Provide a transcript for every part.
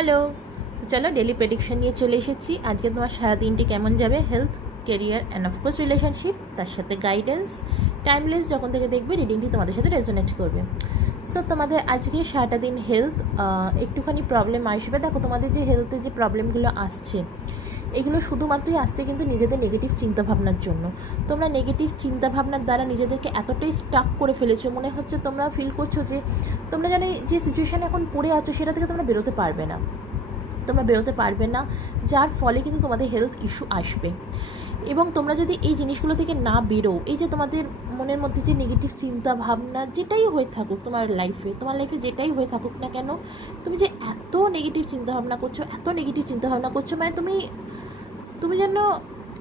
Hello. তো চলো daily prediction নিয়ে চলে এসেছি। আজকে তোমার সারাদিনটি কেমন যাবে, health, career and of course relationship, তার সাথে গাইডেন্স, টাইমলেস যখন থেকে দেখবে রিডিংটি তোমাদের সাথে রেজোনেট করবে। সো তোমাদের আজকে সারাটা দিন হেলথ একটুখানি প্রবলেম আসবে। দেখো তোমাদের যে হেলথে যে প্রবলেমগুলো আসছে এগুলো শুধুমাত্রই আসছে কিন্তু নিজেদের নেগেটিভ চিন্তাভাবনার জন্য। তোমরা নেগেটিভ চিন্তাভাবনার দ্বারা নিজেদেরকে এতটাই স্টাক করে ফেলেছো, মনে হচ্ছে তোমরা ফিল করছো যে তোমরা জানো যে সিচুয়েশানে এখন পড়ে আছো সেটা থেকে তোমরা বেরোতে পারবে না, যার ফলে কিন্তু তোমাদের হেলথ ইস্যু আসবে। এবং তোমরা যদি এই জিনিসগুলো থেকে না বেরো, এই যে তোমাদের মনের মধ্যে যে নেগেটিভ চিন্তা ভাবনা যেটাই হয়ে থাকুক তোমার লাইফে যেটাই হয়ে থাকুক না কেন, তুমি যে এত নেগেটিভ চিন্তাভাবনা করছো মানে তুমি যেন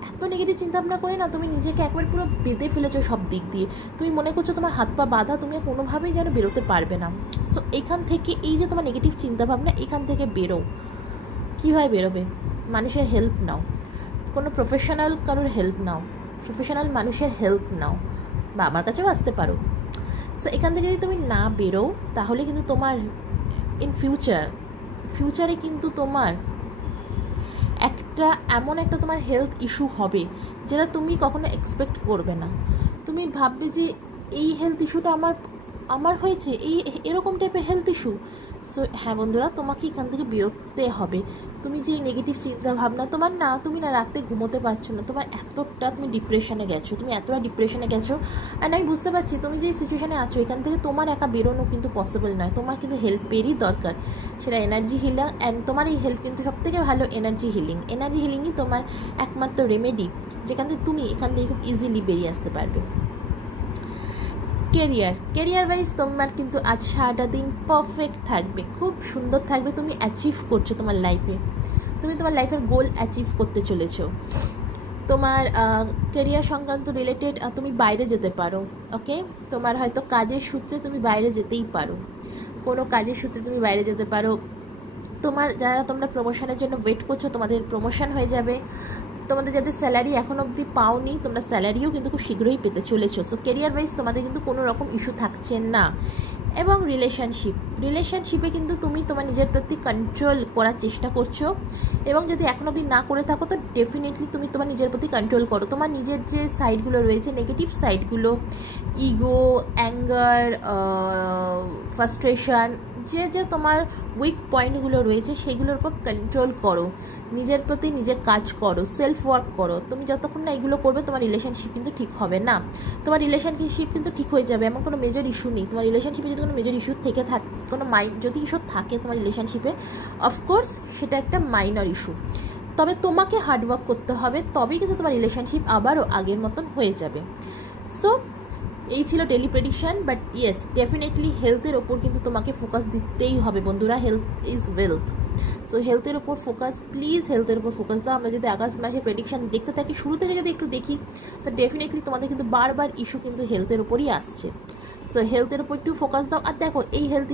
এত নেগেটিভ চিন্তাভাবনা করে না তুমি নিজেকে একবার পুরো বেঁধে ফেলেছো সব দিক দিয়ে। তুমি মনে করছো তোমার হাত পা বাঁধা, তুমি কোনোভাবেই যেন বেরোতে পারবে না। সো এখান থেকে এই যে তোমার নেগেটিভ চিন্তাভাবনা, এখান থেকে বেরো। কীভাবে বেরোবে? মানুষের হেল্প নাও, কোনো কারোর হেল্প নাও, প্রফেশনাল মানুষের হেল্প নাও, বা আমার কাছেও আসতে পারো। সো এখান থেকে যদি তুমি না বেরো তাহলে কিন্তু তোমার ইন ফিউচারে কিন্তু তোমার এমন একটা তোমার হেলথ ইস্যু হবে যেটা তুমি কখনো এক্সপেক্ট করবে না। তুমি ভাববে যে এই হেলথ ইস্যুটা আমার হয়েছে, এরকম টাইপের হেলথ ইস্যু। সো হ্যাঁ বন্ধুরা, তোমাকে এখান থেকে বেরোতে হবে। তুমি যে নেগেটিভ চিন্তা ভাবনা তুমি না রাতে ঘুমোতে পারছো না, তুমি এতটা ডিপ্রেশনে গেছো। অ্যান্ড আমি বুঝতে পারছি তুমি যে সিচুয়েশানে আছো এখান থেকে তোমার একা বেরোনো কিন্তু পসিবল নয়, তোমার কিন্তু হেল্পেরই দরকার। সেটা এনার্জি হিলার, অ্যান্ড তোমার এই হেল্প কিন্তু সবথেকে ভালো এনার্জি হিলিংই তোমার একমাত্র রেমেডি, যেখান থেকে তুমি এখান থেকে খুব ইজিলি বেরিয়ে আসতে পারবে। কেরিয়ার ওয়াইজ তোমার কিন্তু আজ সারাটা দিন পারফেক্ট থাকবে, খুব সুন্দর থাকবে। তুমি অ্যাচিভ করছো তোমার লাইফের গোল অ্যাচিভ করতে চলেছো। তোমার কেরিয়ার সংক্রান্ত রিলেটেড তুমি বাইরে যেতে পারো। ওকে, তোমার হয়তো কাজের সূত্রে তুমি বাইরে যেতেই পারো, কোনো কাজের সূত্রে তুমি বাইরে যেতে পারো। তোমরা প্রমোশনের জন্য ওয়েট করছো, তোমাদের প্রমোশন হয়ে যাবে। তোমাদের যাদের স্যালারি এখন অবধি পাওনি, তোমরা স্যালারিও কিন্তু খুব শীঘ্রই পেতে চলেছো। সো কেরিয়ার ওয়াইজ তোমাদের কিন্তু কোনো রকম ইস্যু থাকছে না। এবং রিলেশনশিপে কিন্তু তুমি তোমার নিজের প্রতি কন্ট্রোল করার চেষ্টা করছো, এবং যদি এখন অবধি না করে থাকো তো ডেফিনেটলি তুমি তোমার নিজের প্রতি কন্ট্রোল করো। তোমার নিজের যে সাইডগুলো রয়েছে, নেগেটিভ সাইডগুলো, ইগো, অ্যাঙ্গার, ফ্রাস্ট্রেশন, যে তোমার উইক পয়েন্টগুলো রয়েছে সেগুলোর উপর কন্ট্রোল করো, নিজের প্রতি নিজের কাজ করো, সেলফ ওয়ার্ক করো। তুমি যতক্ষণ না এগুলো করবে তোমার রিলেশনশিপ কিন্তু ঠিক হবে না। তোমার রিলেশনশিপ কিন্তু ঠিক হয়ে যাবে, এমন কোনো মেজর ইস্যু নেই। তোমার রিলেশনশিপে যদি কোনো মেজর ইস্যু থেকে থাকে, যদি ইস্যু থাকে তোমার রিলেশনশিপে, অফকোর্স সেটা একটা মাইনর ইস্যু। তবে তোমাকে হার্ডওয়ার্ক করতে হবে, তবেই কিন্তু তোমার রিলেশনশিপ আবারও আগের মতন হয়ে যাবে। সো এই ছিল daily prediction. But yes, definitely হেলথের ওপর কিন্তু তোমাকে ফোকাস দিতেই হবে বন্ধুরা। Health is wealth. সো হেলথের ওপর ফোকাস, প্লিজ হেলথের ওপর ফোকাস দাও। আমরা যদি আগস্ট মাসে প্রেডিকশন দেখতে থাকি, শুরু থেকে যদি একটু দেখি, তো ডেফিনেটলি তোমাদের কিন্তু বারবার ইস্যু কিন্তু হেলথের ওপরই আসছে। সো হেলথের ওপর একটু ফোকাস দাও। আর দেখো, এই হেলথ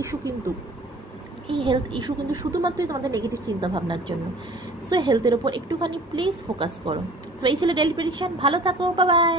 ইস্যু কিন্তু শুধুমাত্রই তোমাদের নেগেটিভ চিন্তাভাবনার জন্য। সো হেলথের ওপর একটুখানি প্লিজ ফোকাস করো। সো এই ছিল ডেলি প্রেডিকশন। ভালো থাকো, বাই বাই।